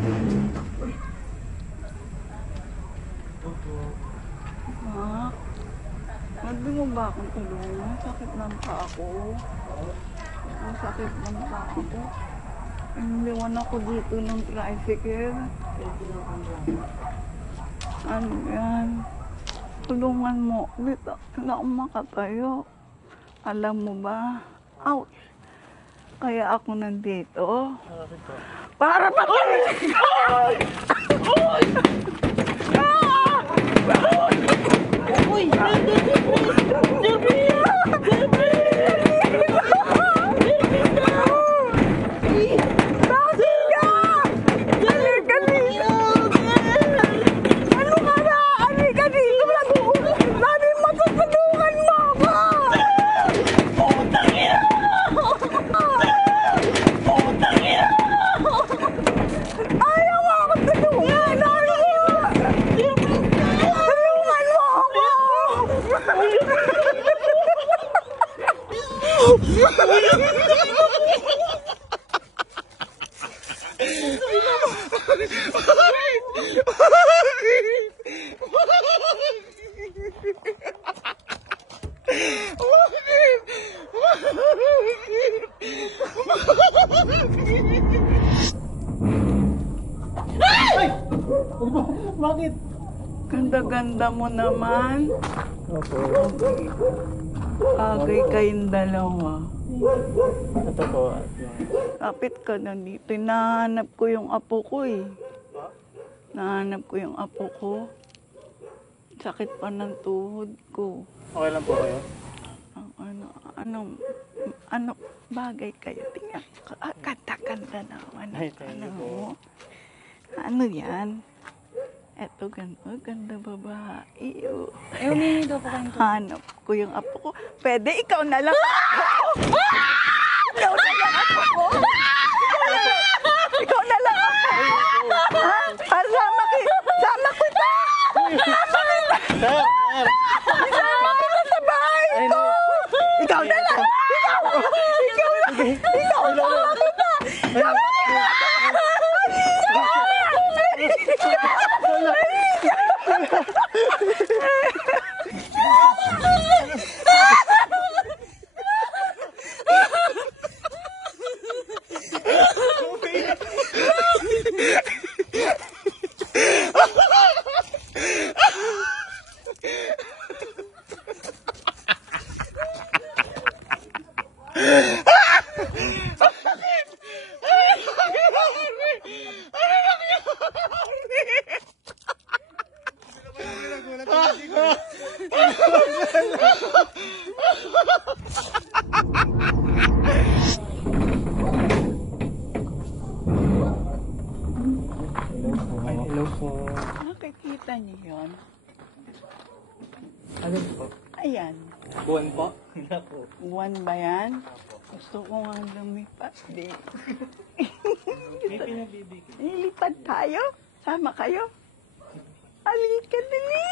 Ma, pwede mo ba akong tulungan? Sakit ng paa ko. Ang sakit ng paa ko. Iniwan ako dito ng tricycle. Ano yan? Tulungan mo. Dito, hindi ako makatayo. Alam mo ba? Ouch! Kaya ako nandito. Para patuloy! Uy! Bakit? Ganda-ganda mo naman. Opo. Agay kayong dalawa. Ito po. Kapit ka na dito. Nahanap ko yung apo ko eh. Nahanap ko yung apo ko. Sakit pa ng tuhod ko. Okay lang po kayo? Ano bagay kayo? Tingnan ko. Kanta-kanta naman. Ay, thank you po. Ano yan? Eto, ganda babae. Eh, humingi daw po kayo. Hanap ko yung apo ko. Pwede, ikaw na lang. Ikaw na lang apo ko. Ikaw na lang apo ko. Sama kita. Sama kita. Sir! Sama kita sa bahay ko. Ikaw na lang. Ikaw na. Ikaw sama kita. Sama kita. Hello po. Nakikita niyo yun? Ano po? Ayan. Buwan po? Hindi po. Buwan ba yan? Gusto ko nga lumipat din. May pinabibigay. Lilipad tayo? Sama kayo? Halika, dali!